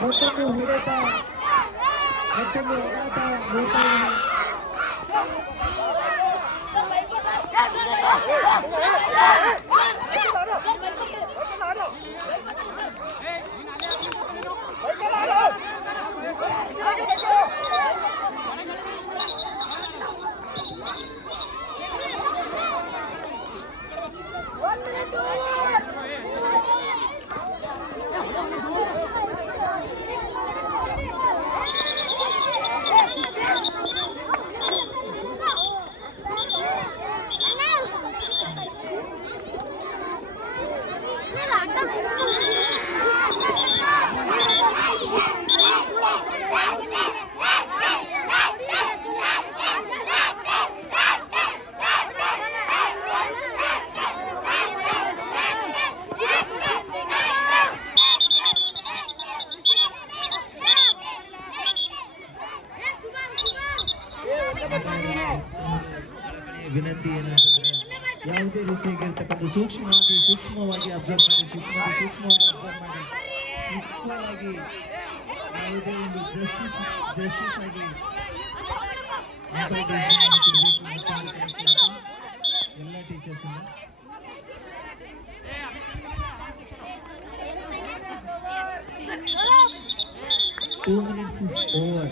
ಮತ್ತೊಂದು ಹೊಡೆತ, ಮತ್ತೊಂದು ಹೊಡೆತ ನೋಡ್ತಾ ವಿನಂತಿ ಏನಂತಂದ್ರೆ ಯಾವುದೇ ರೀತಿಯಾಗಿರ್ತಕ್ಕಂಥ ಸೂಕ್ಷ್ಮವಾಗಿ ಅಬ್ಸರ್ವ್ ಮಾಡಿ, ಸೂಕ್ಷ್ಮವಾಗಿ ಅಬ್ಸರ್ವ್ ಮಾಡಿ, ಈಕ್ವಲ್ ಆಗಿ ಯಾವುದೇ ಒಂದು ಜಸ್ಟಿಸ್ ಆಗಿ ಎಲ್ಲ teachers 2 minutes is over.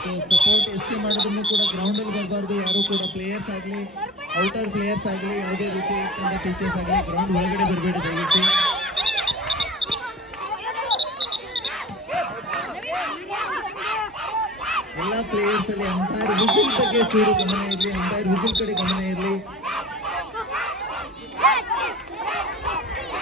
So support ಎಷ್ಟು ಮಾಡೋದನ್ನು ಕೂಡ ಗ್ರೌಂಡ್ ಅಲ್ಲಿ ಬರಬಾರ್ದು. ಯಾರು ಕೂಡ ಪ್ಲೇಯರ್ಸ್ ಆಗಲಿ, ಔಟರ್ ಪ್ಲೇಯರ್ಸ್ ಆಗಲಿ, ಯಾವುದೇ ರೀತಿ ಟೀಚರ್ಸ್ ಆಗಲಿ ಗ್ರೌಂಡ್ ಒಳಗಡೆ ಬರಬೇಡಿ ದಯವಿಟ್ಟು. ಎಲ್ಲ ಪ್ಲೇಯರ್ಸ್ ಅಲ್ಲಿ ಅಂಪೈರ್ ವಿಸಿಲ್ ಬಗ್ಗೆ ಚೂರು ಗಮನ ಇರಲಿ, ಅಂಪೈರ್ ವಿಸಿಲ್ ಕಡೆ ಗಮನ ಇರಲಿ.